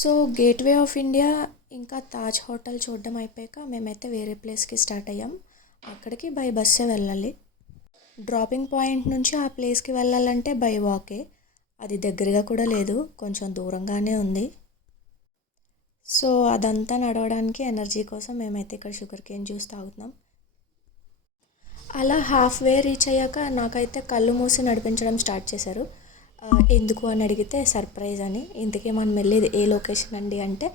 So gateway of India ఇంకా Taj hotel చూడడం అయిపోయాక మేమైతే వేరే ప్లేస్కి స్టార్ట్ అయ్యాం. అక్కడికి బై బస్సే వెళ్ళాలి. డ్రాపింగ్ పాయింట్ నుంచి ఆ ప్లేస్కి వెళ్ళాలంటే బై వాకే. అది దగ్గరగా కూడా లేదు, కొంచెం దూరంగానే ఉంది. సో అదంతా నడవడానికి ఎనర్జీ కోసం మేమైతే ఇక్కడ షుగర్ కేన్ జ్యూస్ తాగుతున్నాం. అలా హాఫ్ వే రీచ్ అయ్యాక నాకైతే కళ్ళు మూసి నడిపించడం స్టార్ట్ చేశారు. ఎందుకు అని అడిగితే సర్ప్రైజ్ అని. ఇంతకీ మనం వెళ్ళేది ఏ లొకేషన్ అండి అంటే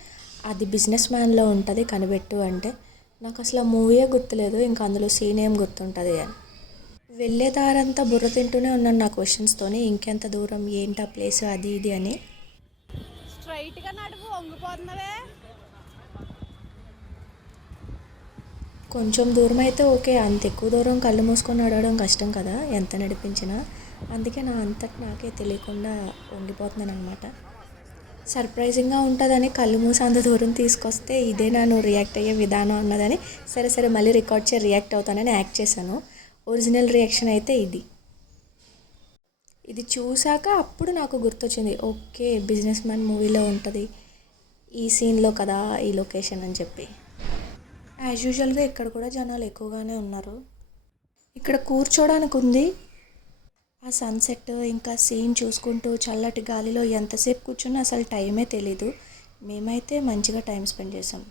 అది బిజినెస్ మ్యాన్లో ఉంటుంది కనిపెట్టు అంటే, నాకు అసలు ఆ మూవీయే గుర్తులేదు, ఇంకా అందులో సీన్ ఏం గుర్తుంటుంది అని. వెళ్ళే దారంతా బుర్ర తింటూనే ఉన్నాను నా క్వశ్చన్స్తోని, ఇంకెంత దూరం, ఏంటి ఆ ప్లేస్, అది ఇది అని. స్ట్రైట్గా నడుపు, వంగిపోతున్నవే. కొంచెం దూరం అయితే ఓకే, అంత ఎక్కువ దూరం కళ్ళు మూసుకొని నడవడం కష్టం కదా ఎంత నడిపించినా. అందుకే నా అంతటి నాకే తెలియకుండా వంగిపోతున్నాను అనమాట. సర్ప్రైజింగ్గా ఉంటుందని కళ్ళు మూసి అంత దూరం తీసుకొస్తే ఇదే నేను రియాక్ట్ అయ్యే విధానం అన్నదని సరే సరే మళ్ళీ రికార్డ్ చేసి రియాక్ట్ అవుతానని యాక్ట్ చేశాను. ఒరిజినల్ రియాక్షన్ అయితే ఇది. ఇది చూశాక అప్పుడు నాకు గుర్తొచ్చింది, ఓకే బిజినెస్ మ్యాన్ మూవీలో ఉంటుంది ఈ సీన్లో కదా ఈ లొకేషన్ అని చెప్పి. యాజ్ యూజువల్గా ఇక్కడ కూడా జనాలు ఎక్కువగానే ఉన్నారు. ఇక్కడ కూర్చోడానికి ఉంది. ఆ సన్సెట్ ఇంకా సీన్ చూసుకుంటూ చల్లటి గాలిలో ఎంతసేపు కూర్చున్నా అసలు టైమే తెలీదు. మేమైతే మంచిగా టైం స్పెండ్ చేసాం.